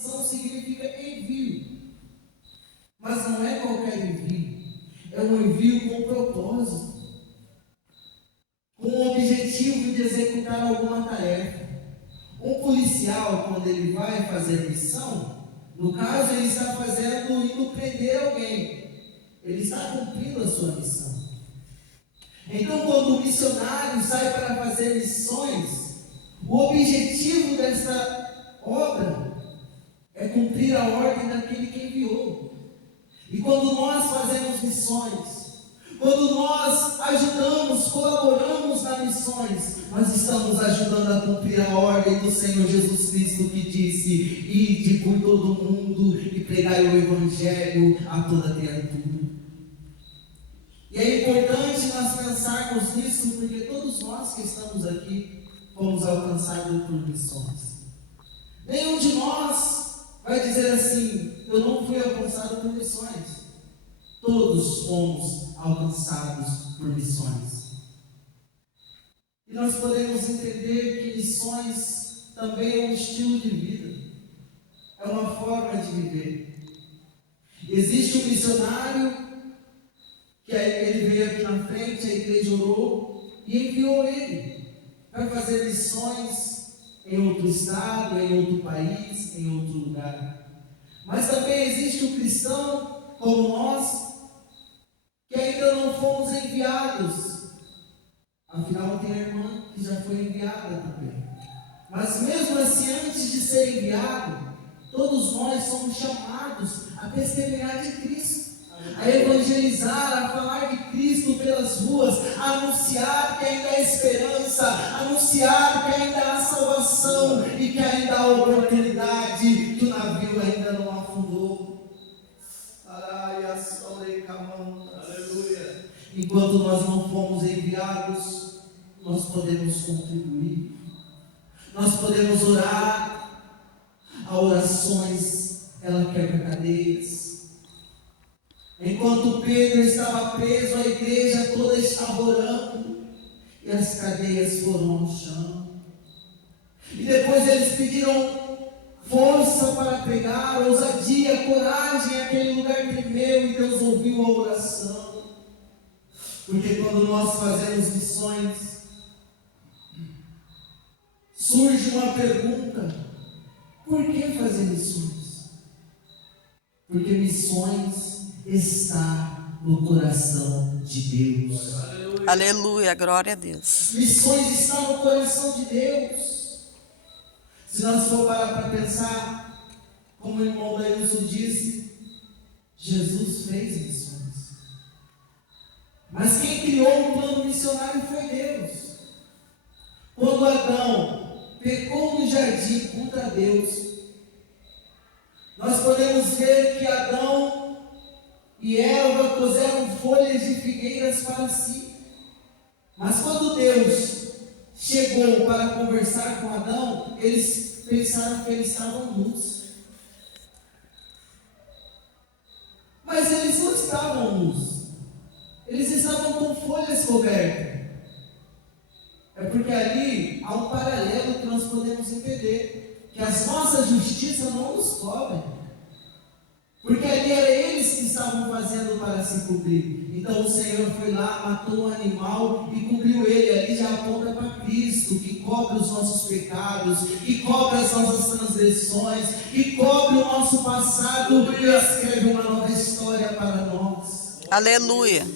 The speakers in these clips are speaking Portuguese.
Missão significa envio. Mas não é qualquer envio. É um envio com propósito, com o objetivo de executar alguma tarefa. Um policial, quando ele vai fazer missão, no caso ele está indo prender alguém. Ele está cumprindo a sua missão. Então, quando o missionário sai para fazer missões, o objetivo dessa obra é cumprir a ordem daquele que enviou. E quando nós fazemos missões, quando nós ajudamos, colaboramos nas missões, nós estamos ajudando a cumprir a ordem do Senhor Jesus Cristo, que disse: ide por todo o mundo e pregai o Evangelho a toda criatura. E é importante nós pensarmos nisso, porque todos nós que estamos aqui fomos alcançados por missões. Nenhum de nós vai dizer assim: eu não fui alcançado por missões. Todos fomos alcançados por missões. E nós podemos entender que missões também é um estilo de vida, é uma forma de viver. Existe um missionário que ele veio aqui na frente, a igreja orou e enviou ele para fazer missões em outro estado, em outro país, em outro lugar. Mas também existe um cristão como nós, que ainda não fomos enviados. Afinal, tem a irmã que já foi enviada também. Mas mesmo assim, antes de ser enviado, todos nós somos chamados a testemunhar de Cristo, a evangelizar, a falar de Cristo pelas ruas, a anunciar que ainda há esperança, anunciar que ainda há salvação e que ainda há oportunidade, que o navio ainda não afundou. Aleluia. Enquanto nós não fomos enviados, nós podemos contribuir, nós podemos orar. A orações, ela quebra cadeias. Enquanto Pedro estava preso, a igreja toda estava orando e as cadeias foram ao chão. E depois eles pediram força para pregar, ousadia, coragem. Aquele lugar tremeu e Deus ouviu a oração. Porque quando nós fazemos missões, surge uma pergunta: por que fazer missões? Porque missões está no coração de Deus. Aleluia, glória a Deus. Missões está no coração de Deus. Se nós for parar para pensar, como o irmão Dailson disse, Jesus fez missões. Mas quem criou o plano missionário foi Deus. Quando Adão pecou no jardim contra Deus, nós podemos ver que Adão e Eva coseram folhas de figueiras para si. Mas quando Deus chegou para conversar com Adão, eles pensaram que eles estavam nus. Mas eles não estavam nus. Eles estavam com folhas cobertas. É porque ali há um paralelo que nós podemos entender, que as nossas justiças não nos cobrem. Porque ali era eles que estavam fazendo para se cobrir. Então o Senhor foi lá, matou um animal e cobriu ele. Ali já aponta para Cristo, que cobre os nossos pecados, que cobre as nossas transgressões, que cobre o nosso passado e escreve uma nova história para nós. Aleluia.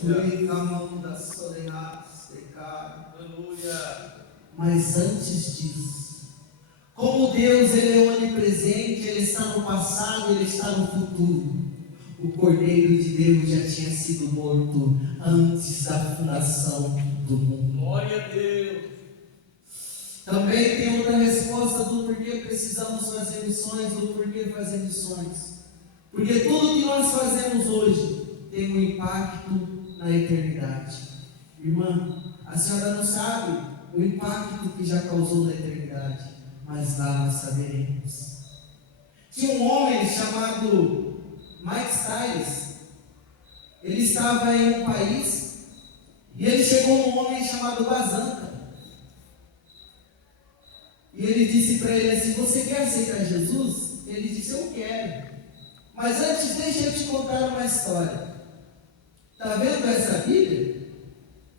Mas antes disso, como Deus ele é onipresente, Ele está no passado, Ele está no futuro. O Cordeiro de Deus já tinha sido morto antes da fundação do mundo. Glória a Deus. Também tem outra resposta do porquê precisamos fazer missões, do porquê fazer missões. Porque tudo que nós fazemos hoje tem um impacto na eternidade. Irmã, a senhora não sabe o impacto que já causou na eternidade, mas lá nós saberemos. Tinha um homem chamado Mike Stiles. Ele estava em um país e ele chegou num homem chamado Bazanca. E ele disse para ele assim: você quer aceitar Jesus? ele disse: eu quero. Mas antes, deixa eu te contar uma história. Está vendo essa Bíblia?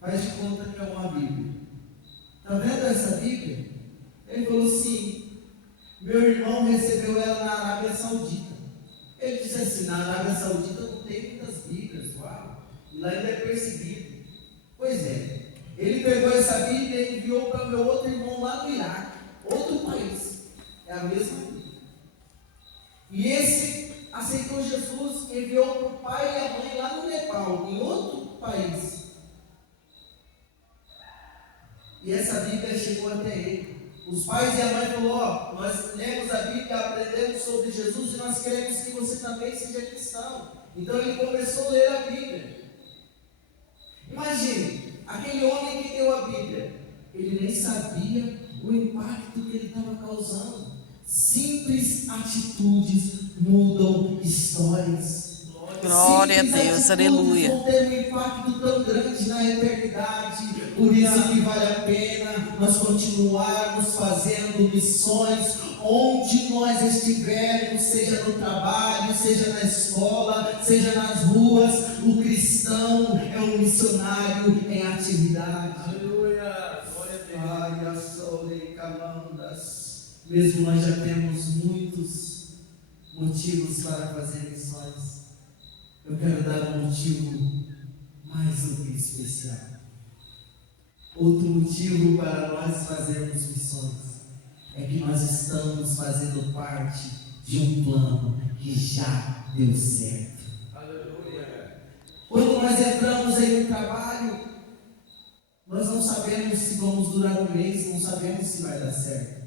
Faz de conta que é uma Bíblia. Está vendo essa Bíblia? Ele falou: sim. Meu irmão recebeu ela na Arábia Saudita. Ele disse assim: na Arábia Saudita não tem muitas Bíblias. Uau! E lá ele é perseguido. Pois é. Ele pegou essa Bíblia e enviou para meu outro irmão lá no Iraque, outro país. É a mesma Bíblia. E esse aceitou Jesus, enviou para o pai e a mãe lá no Nepal, em outro país. E essa Bíblia chegou até ele. Os pais e a mãe falaram: ó, nós lemos a Bíblia, aprendemos sobre Jesus e nós queremos que você também seja cristão. Então ele começou a ler a Bíblia. Imagine, aquele homem que deu a Bíblia, ele nem sabia o impacto que ele estava causando. Simples atitudes mudam histórias. Glória a Deus, aleluia. Vão ter um impacto tão grande na eternidade. Por isso que vale a pena nós continuarmos fazendo missões onde nós estivermos, seja no trabalho, seja na escola, seja nas ruas. O cristão é um missionário em atividade. Aleluia, glória a Deus. Mesmo nós já temos muitos motivos para fazer missões, eu quero dar um motivo mais do que especial. Outro motivo para nós fazermos missões é que nós estamos fazendo parte de um plano que já deu certo. Aleluia. Quando nós entramos em um trabalho, nós não sabemos se vamos durar um mês, não sabemos se vai dar certo.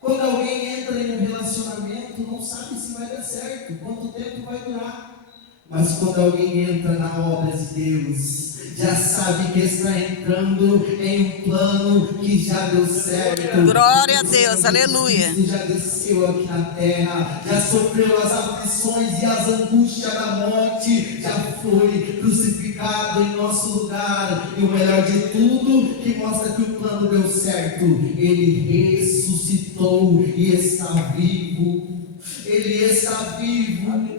Quando alguém entra em um relacionamento, não sabe se vai dar certo, quanto tempo vai durar. Mas quando alguém entra na obra de Deus, já sabe que está entrando em um plano que já deu certo. Glória a Deus, aleluia. Cristo já desceu aqui na terra, já sofreu as aflições e as angústias da morte, já foi crucificado em nosso lugar. E o melhor de tudo, que mostra que o plano deu certo, ele ressuscitou e está vivo. Ele está vivo. Aleluia.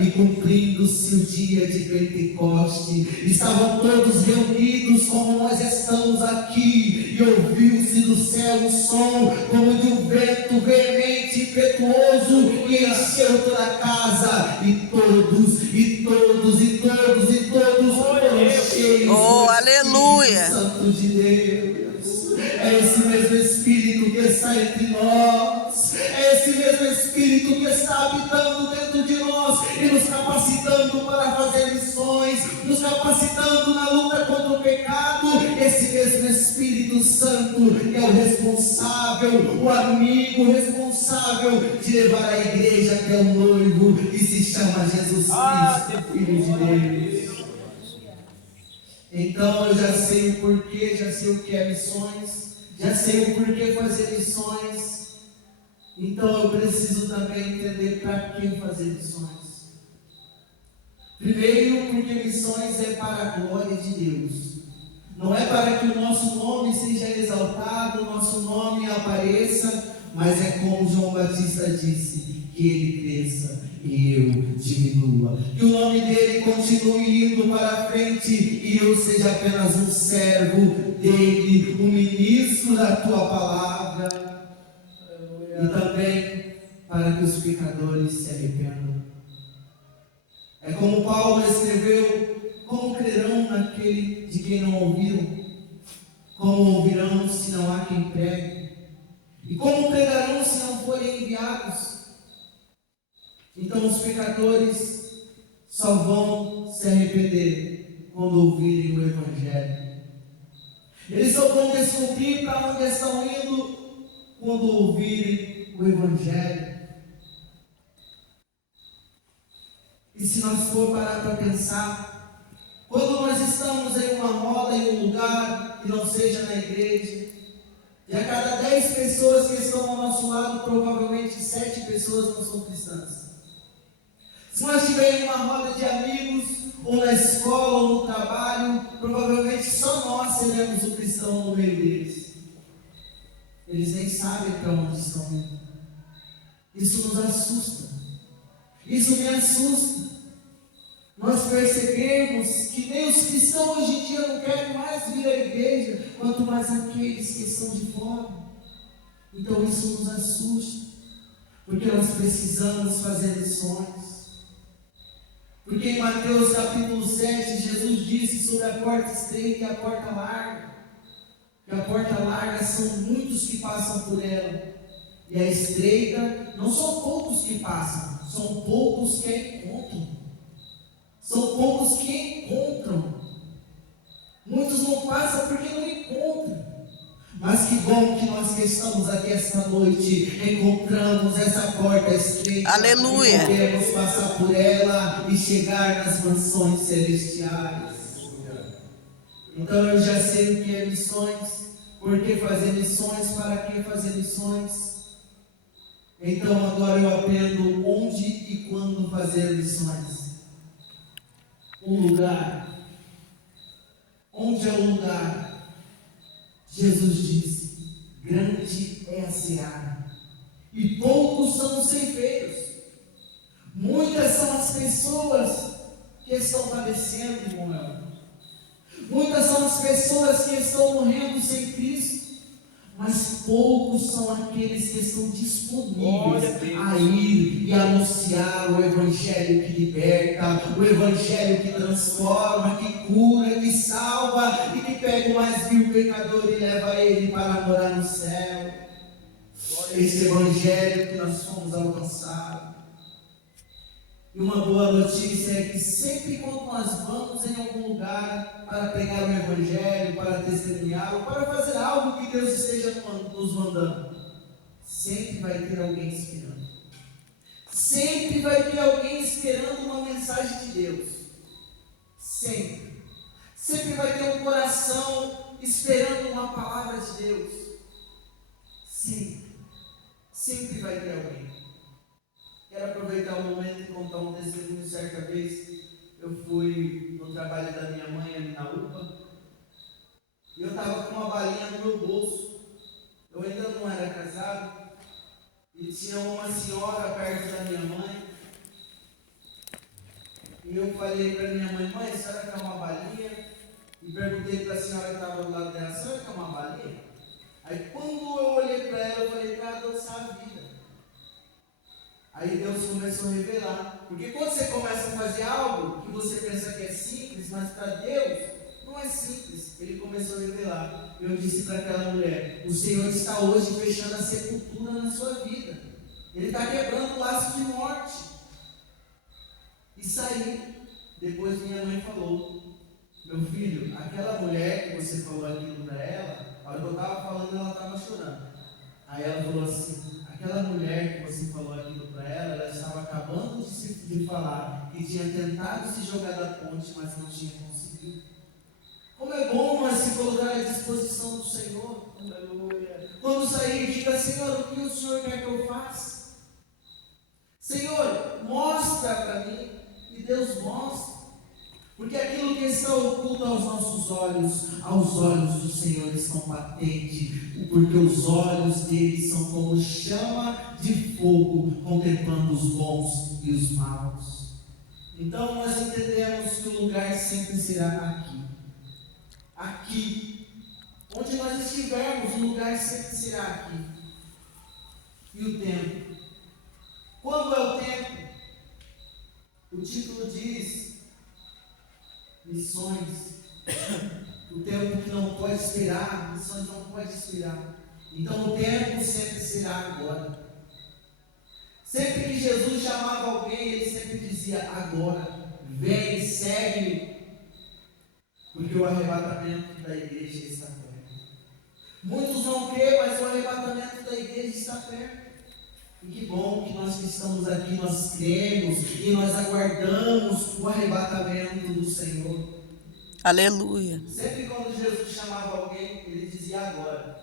E cumprindo-se o dia de Pentecoste, estavam todos reunidos como nós estamos aqui, e ouviu-se do céu um som como de um vento veemente, impetuoso, e encheu toda a casa, e todos foram cheios Oh, do aleluia. Espírito Santo de Deus. É esse mesmo Espírito que está entre nós, é esse mesmo Espírito que está habitando dentro de nós e nos capacitando para fazer missões, nos capacitando na luta contra o pecado. Esse mesmo Espírito Santo é o responsável, o amigo responsável de levar a igreja até o noivo, que se chama Jesus Cristo, Filho de Deus. Então eu já sei o porquê, já sei o que é missões, já sei o porquê fazer missões. Então eu preciso também entender para que fazer missões. Primeiro, porque missões é para a glória de Deus. Não é para que o nosso nome seja exaltado, o nosso nome apareça, mas é como João Batista disse, que ele cresça e eu diminua. Que o nome dele continue indo para a frente e eu seja apenas um servo dele, um ministro da tua palavra. E também para que os pecadores se arrependam. É como Paulo escreveu: como crerão naquele de quem não ouviram? Como ouvirão se não há quem pregue? E como pregarão se não forem enviados? Então os pecadores só vão se arrepender quando ouvirem o Evangelho. Eles só vão descobrir para onde estão indo quando ouvirem o Evangelho. E se nós for parar para pensar, quando nós estamos em uma roda, em um lugar que não seja na igreja, e a cada 10 pessoas que estão ao nosso lado, provavelmente 7 pessoas não são cristãs. Se nós estivermos em uma roda de amigos, ou na escola, ou no trabalho, provavelmente só nós seremos o cristão no meio deles. Eles nem sabem para onde estão indo. Isso nos assusta. Isso me assusta. Nós percebemos que nem os cristãos hoje em dia não querem mais vir à igreja, quanto mais aqueles que estão de fora. Então isso nos assusta, porque nós precisamos fazer missões. Porque em Mateus capítulo 7, Jesus disse sobre a porta estreita e a porta larga. Que a porta larga são muitos que passam por ela. E a estreita não são poucos que passam, são poucos que a encontram. São poucos que encontram. Muitos não passam porque não encontram. Mas que bom que nós que estamos aqui esta noite encontramos essa porta estreita. Aleluia. E podemos passar por ela e chegar nas mansões celestiais. Então eu já sei o que é missões. Por que fazer missões? Para que fazer missões? Então agora eu aprendo onde e quando fazer missões. Um lugar. Onde é o lugar? Jesus disse: grande é a seara, e poucos são os ceifeiros. Muitas são as pessoas que estão padecendo, irmão. Muitas são as pessoas que estão morrendo sem Cristo. Mas poucos são aqueles que estão disponíveis a ir e anunciar o Evangelho que liberta, o Evangelho que transforma, que cura, que salva e que pega o mais vil pecador e leva ele para morar no céu. Esse Evangelho que nós fomos alcançados. E uma boa notícia é que sempre quando nós vamos em algum lugar para pregar o Evangelho, para testemunhar, ou para fazer algo que Deus esteja nos mandando, sempre vai ter alguém esperando. Sempre vai ter alguém esperando uma mensagem de Deus. Sempre. Sempre vai ter um coração esperando uma palavra de Deus. Sempre. Sempre vai ter alguém. Quero aproveitar o momento e contar um testemunho. Certa vez eu fui no trabalho da minha mãe ali na UPA e eu estava com uma balinha no meu bolso. Eu ainda não era casado e tinha uma senhora perto da minha mãe e eu falei para minha mãe: mãe, a senhora quer uma balinha? E perguntei para a senhora que estava do lado dela: a senhora quer uma balinha? Aí quando eu olhei para ela, eu falei: para adoçar a vida. Aí Deus começou a revelar. Porque quando você começa a fazer algo que você pensa que é simples, mas para Deus não é simples. Ele começou a revelar. Eu disse para aquela mulher: o Senhor está hoje fechando a sepultura na sua vida. Ele está quebrando o laço de morte. E saí. Depois minha mãe falou: meu filho, aquela mulher que você falou aquilo para ela, a hora que eu estava falando, ela estava chorando. Aí ela falou assim: aquela mulher que você falou aquilo para ela, ela estava acabando de falar que tinha tentado se jogar da ponte, mas não tinha conseguido. Como é bom nós se colocar à disposição do Senhor. Aleluia. Quando sair, diga: Senhor, o que o Senhor quer que eu faça? Senhor, mostra para mim. E Deus mostra. Porque aquilo que está oculto aos nossos olhos, aos olhos do Senhor estão patentes, porque os olhos dele são como chama de fogo, contemplando os bons e os maus. Então nós entendemos que o lugar sempre será aqui. Aqui. Onde nós estivermos, o lugar sempre será aqui. E o tempo? Quando é o tempo? O título diz: missões. O tempo que não pode esperar, missões não pode esperar. Então o tempo sempre será agora. Sempre que Jesus chamava alguém, ele sempre dizia: agora, vem, segue-me. Porque o arrebatamento da igreja está perto. Muitos não creem, mas o arrebatamento da igreja está perto. E que bom que nós que estamos aqui, nós cremos e nós aguardamos o arrebatamento do Senhor. Aleluia. Sempre quando Jesus chamava alguém, ele dizia: agora.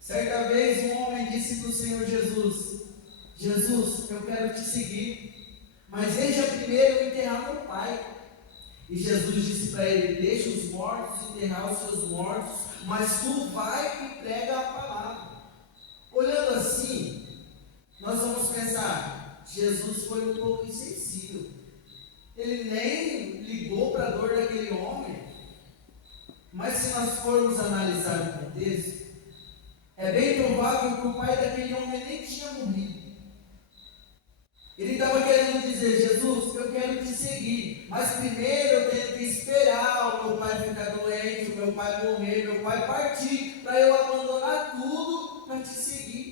Certa vez um homem disse para o Senhor Jesus: Jesus, eu quero te seguir, mas deixa primeiro eu enterrar meu pai. E Jesus disse para ele: deixa os mortos enterrar os seus mortos, mas tu vai e prega a palavra. Olhando assim, nós vamos pensar, Jesus foi um pouco insensível. Ele nem ligou para a dor daquele homem. Mas se nós formos analisar o contexto, é bem provável que o pai daquele homem nem tinha morrido. Ele estava querendo dizer, Jesus, eu quero te seguir, mas primeiro eu tenho que esperar o meu pai ficar doente, o meu pai morrer, meu pai partir, para eu abandonar tudo para te seguir.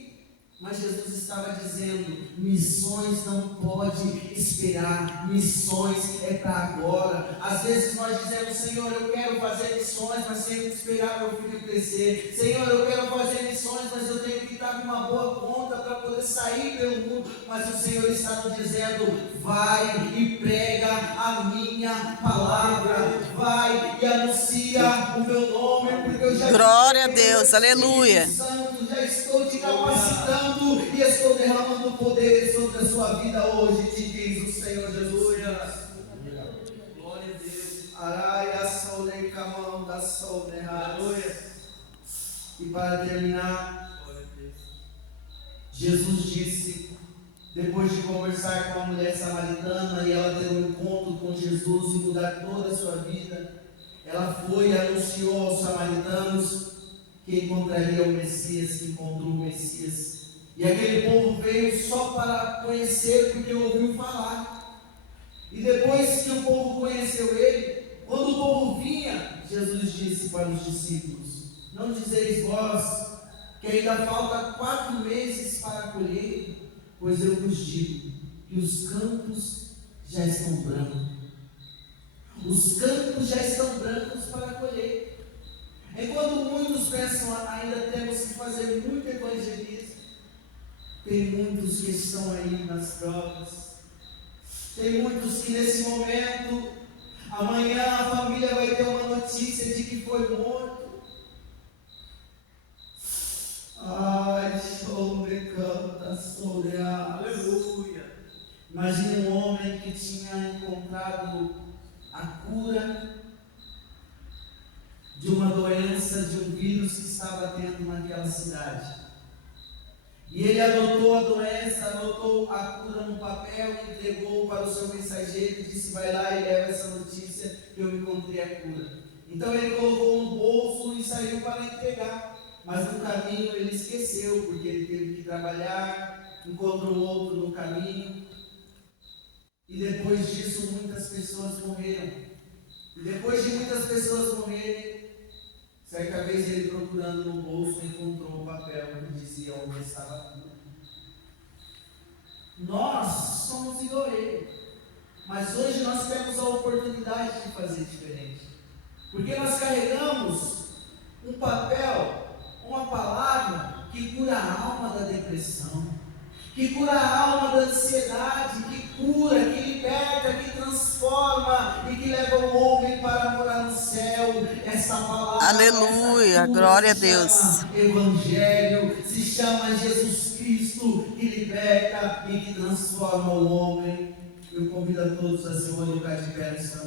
Mas Jesus estava dizendo, missões não pode esperar, missões é para agora. Às vezes nós dizemos, Senhor, eu quero fazer missões, mas tenho que esperar meu filho crescer. Senhor, eu quero fazer missões, mas eu tenho que estar com uma boa conta para poder sair pelo mundo. Mas o Senhor está nos dizendo, vai e prega a minha palavra, vai e anuncia o meu nome, porque eu já Glória a Deus, aleluia. Santo, já estou te capacitando e estou derramando poder sobre a sua vida hoje, te diz o Senhor Jesus. Glória a Deus. Araia solei camão da solei. Aleluia. E para terminar, Glória a Deus. Jesus disse, depois de conversar com a mulher samaritana e ela ter um encontro com Jesus e mudar toda a sua vida, ela foi e anunciou aos samaritanos que encontraria o Messias, que encontrou o Messias. E aquele povo veio só para conhecer, porque ouviu falar. E depois que o povo conheceu ele, quando o povo vinha, Jesus disse para os discípulos, não dizeis vós que ainda falta 4 meses para a colheita, pois eu vos digo que os campos já estão brancos. Os campos já estão brancos para a colheita. Enquanto muitos pensam, ainda temos que fazer muito evangelismo, tem muitos que estão aí nas drogas, tem muitos que nesse momento, amanhã a família vai ter uma notícia de que foi morto. Ai, sobre canta, sobre a Aleluia. Imagine um homem que tinha encontrado a cura de uma doença, de um vírus que estava tendo naquela cidade. E ele anotou a doença, anotou a cura no papel e entregou para o seu mensageiro e disse, vai lá e leva essa notícia que eu encontrei a cura. Então ele colocou no bolso e saiu para entregar. Mas no caminho ele esqueceu, porque ele teve que trabalhar, encontrou outro no caminho. E depois disso muitas pessoas morreram. E depois de muitas pessoas morrerem, certa vez ele procurando no bolso encontrou um papel que dizia onde estava a cura. Nós somos igual a ele, mas hoje nós temos a oportunidade de fazer diferente, porque nós carregamos um papel, uma palavra que cura a alma da depressão, que cura a alma da ansiedade, que cura, que liberta, que transforma e que leva o homem para morar no céu. Essa palavra, Aleluia, essa cura, glória a se Deus. chama Evangelho, se chama Jesus Cristo, que liberta e que transforma o homem. Eu convido a todos a se colocar de pé nessa noite.